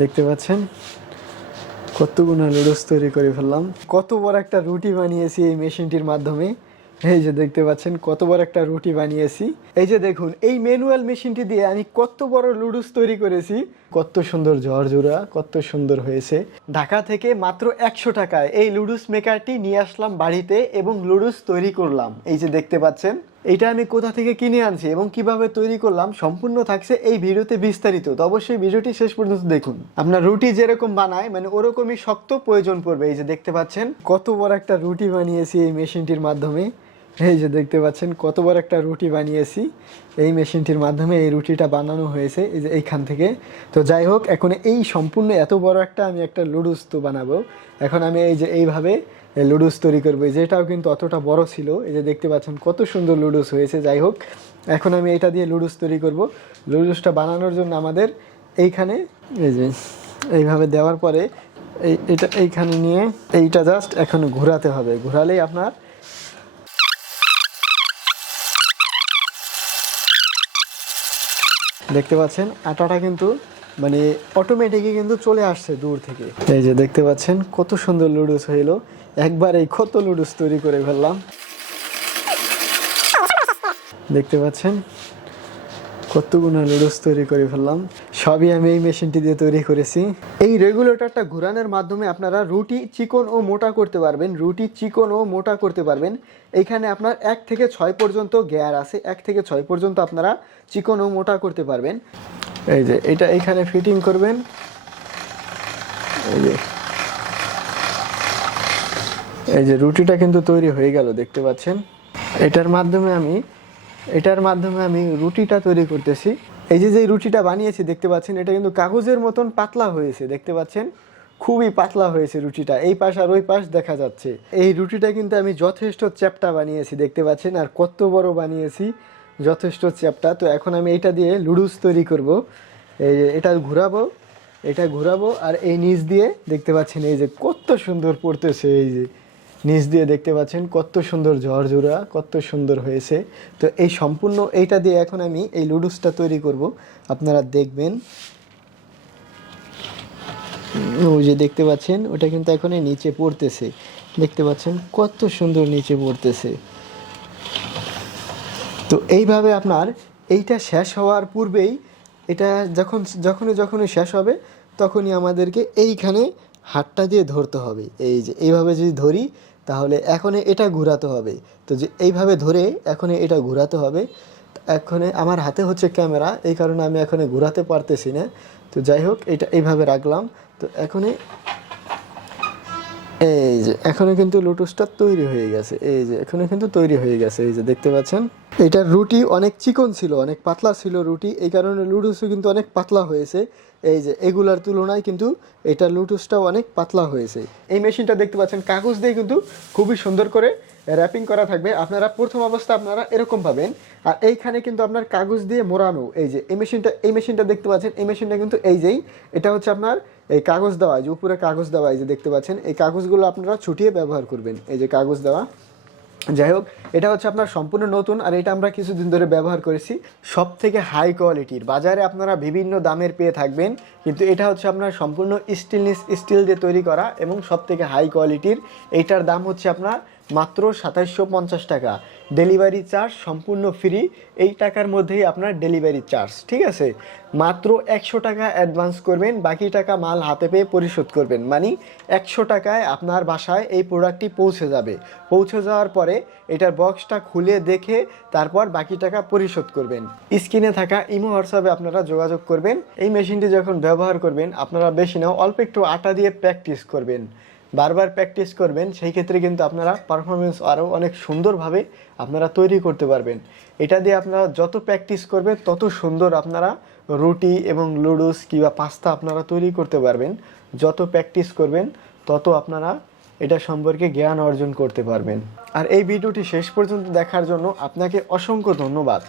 দেখতে পাচ্ছেন? কতগুলো লুডুস তৈরি করে ফেললাম। কত বড় একটা রুটি বানিয়েছি এই মেশিনটির মাধ্যমে। এই যে দেখতে পাচ্ছেন কত বড় একটা রুটি বানিয়েছি। এই যে দেখুন, এই ম্যানুয়াল মেশিনটি দিয়ে আমি কত বড় লুডুস তৈরি করেছি। কত সুন্দর ঝরঝরা, কত সুন্দর হয়েছে। ঢাকা থেকে মাত্র একশো টাকায় এই লুডুস মেকারটি নিয়ে আসলাম বাড়িতে এবং লুডুস তৈরি করলাম। এই যে দেখতে পাচ্ছেন এটা আমি কোথা থেকে কিনে আনছি এবং কীভাবে তৈরি করলাম সম্পূর্ণ থাকছে এই ভিডিওতে বিস্তারিত। তো অবশ্যই ভিডিওটি শেষ পর্যন্ত দেখুন। আপনার রুটি যেরকম বানায় মানে ওরকমই শক্ত প্রয়োজন পড়বে। এই যে দেখতে পাচ্ছেন, কত বড় একটা রুটি বানিয়েছি এই মেশিনটির মাধ্যমে। এই যে দেখতে পাচ্ছেন কত বড় একটা রুটি বানিয়েছি। এই মেশিনটির মাধ্যমে এই রুটিটা বানানো হয়েছে, এই যে এইখান থেকে। তো যাই হোক, এখন এই সম্পূর্ণ এত বড় একটা আমি একটা লুডুস তো বানাবো। এখন আমি এই যে এইভাবে লুডুস তৈরি করব যেটাও কিন্তু অতটা বড় ছিল। এই যে দেখতে পাচ্ছেন, কত সুন্দর লুডুস হয়েছে, যাই হোক। এখন আমি এটা দিয়ে লুডুস তৈরি করব। লুডুসটা বানানোর জন্য আমাদের এইখানে, এই যে এইভাবে দেওয়ার পরে, এই, এটা এইখানে নিয়ে এইটা জাস্ট এখন ঘোরাতে হবে। ঘোরালেই আপনার দেখতে পাচ্ছেন আটাটা কিন্তু মানে অটোমেটিকই কিন্তু চলে আসছে দূর থেকে। এই যে দেখতে পাচ্ছেন, কত সুন্দর লুডুস হইল। একবার এই কত লুডুস তৈরি করে ফেললাম। দেখতে পাচ্ছেন কতগুলো লুডুস তৈরি করে ফেললাম, সবই আমি এই মেশিনটি দিয়ে তৈরি করেছি। এই রেগুলেটরটা ঘোরানোর মাধ্যমে আপনারা রুটি চিকন ও মোটা করতে পারবেন, রুটি চিকন ও মোটা করতে পারবেন। এইখানে আপনার এক থেকে ছয় পর্যন্ত গিয়ার আছে, এক থেকে ছয় পর্যন্ত আপনারা চিকন ও মোটা করতে পারবেন। এই যে, এটা এখানে ফিটিং করবেন। এই যে এই যে রুটিটা কিন্তু তৈরি হয়ে গেল, দেখতে পাচ্ছেন। এটার মাধ্যমে আমি এটার মাধ্যমে আমি রুটিটা তৈরি করতেছি। এই যে যে রুটিটা বানিয়েছি, দেখতে পাচ্ছেন, এটা কিন্তু কাগজের মতন পাতলা হয়েছে। দেখতে পাচ্ছেন, খুবই পাতলা হয়েছে রুটিটা। এই পাশ আর ওই পাশ দেখা যাচ্ছে। এই রুটিটা কিন্তু আমি যথেষ্ট চ্যাপটা বানিয়েছি, দেখতে পাচ্ছেন, আর কত বড় বানিয়েছি, যথেষ্ট চ্যাপটা। তো এখন আমি এটা দিয়ে লুডুস তৈরি করব। এই এটা ঘুরাবো এটা ঘুরাবো, আর এই নিচ দিয়ে দেখতে পাচ্ছেন, এই যে কত সুন্দর পড়তেছে, এই যে। নিচ দিয়ে দেখতে পাচ্ছেন কত সুন্দর ঝরঝরা, কত সুন্দর হয়েছে। তো এই সম্পূর্ণ এইটা দিয়ে এখন আমি এই লুডুসটা তৈরি করব। আপনারা দেখবেন। ওই যে দেখতে পাচ্ছেন, ওটা কিন্তু এখন নিচে পড়তেছে। দেখতে পাচ্ছেন কত সুন্দর নিচে পড়তেছে। তো এইভাবে আপনার এইটা শেষ হওয়ার পূর্বেই এটা যখন, যখনই যখনই শেষ হবে, তখনই আমাদেরকে এইখানে হাতটা দিয়ে ধরতে হবে। এই যে, এইভাবে যদি ধরি তাহলে এখন এটা ঘোরাতে হবে। তো যে এইভাবে ধরে এখন এটা ঘোরাতে হবে। এখন আমার হাতে হচ্ছে ক্যামেরা, এই কারণে আমি এখন ঘোরাতে পারতেছি না। তো যাই হোক, এটা এইভাবে রাখলাম। তো এখনই এই যে এখনও কিন্তু লুটুসটা তৈরি হয়ে গেছে। এই যে এখনও কিন্তু তৈরি হয়ে গেছে। এই যে, দেখতে পাচ্ছেন? এটার রুটি অনেক চিকন ছিল, অনেক পাতলা ছিল রুটি। এই কারণে লুডুসও কিন্তু অনেক পাতলা হয়েছে। এই যে এগুলার তুলনায় কিন্তু এটার লুটুসটাও অনেক পাতলা হয়েছে। এই মেশিনটা দেখতে পাচ্ছেন, কাগজ দিয়ে কিন্তু খুবই সুন্দর করে র্যাপিং করা থাকবে। আপনারা প্রথম অবস্থা আপনারা এরকম পাবেন। আর এইখানে কিন্তু আপনার কাগজ দিয়ে মোড়ানো, এই যে এই মেশিনটা এই মেশিনটা দেখতে পাচ্ছেন, এই মেশিনটা কিন্তু এই যেই, এটা হচ্ছে আপনার এই কাগজ দেওয়া যে উপরে কাগজ দেওয়া, এই যে দেখতে পাচ্ছেন, এই কাগজগুলো আপনারা ছুটিয়ে ব্যবহার করবেন। এই যে কাগজ দেওয়া যাই হোক, এটা হচ্ছে আপনার সম্পূর্ণ নতুন আর এটা আমরা কিছুদিন ধরে ব্যবহার করেছি সব থেকে হাই কোয়ালিটির বাজারে আপনারা বিভিন্ন দামের পেয়ে থাকবেন, কিন্তু এটা হচ্ছে আপনার সম্পূর্ণ স্টিলনেস স্টিল দিয়ে তৈরি করা এবং সব থেকে হাই কোয়ালিটির এইটার দাম হচ্ছে আপনার মাত্র সাতাইশশো পঞ্চাশ টাকা। ডেলিভারি চার্জ সম্পূর্ণ ফ্রি, এই টাকার মধ্যেই আপনার ডেলিভারি চার্জ, ঠিক আছে? মাত্র একশো টাকা অ্যাডভান্স করবেন, বাকি টাকা মাল হাতে পেয়ে পরিশোধ করবেন। মানে একশো টাকায় আপনার বাসায় এই প্রোডাক্টটি পৌঁছে যাবে। পৌঁছে যাওয়ার পরে এটার বক্সটা খুলে দেখে তারপর বাকি টাকা পরিশোধ করবেন। স্ক্রিনে থাকা ইমো, হোয়াটসঅ্যাপে আপনারা যোগাযোগ করবেন। এই মেশিনটি যখন ব্যবহার করবেন, আপনারা বেশি নাও অল্প একটু আটা দিয়ে প্র্যাকটিস করবেন। বারবার প্র্যাকটিস করবেন, সেই ক্ষেত্রে কিন্তু আপনারা পারফরমেন্স আরও অনেক সুন্দরভাবে আপনারা তৈরি করতে পারবেন। এটা দিয়ে আপনারা যত প্র্যাকটিস করবেন, তত সুন্দর আপনারা রুটি এবং লুডুস কিংবা পাস্তা আপনারা তৈরি করতে পারবেন। যত প্র্যাকটিস করবেন, তত আপনারা এটা সম্পর্কে জ্ঞান অর্জন করতে পারবেন। আর এই ভিডিওটি শেষ পর্যন্ত দেখার জন্য আপনাকে অসংখ্য ধন্যবাদ।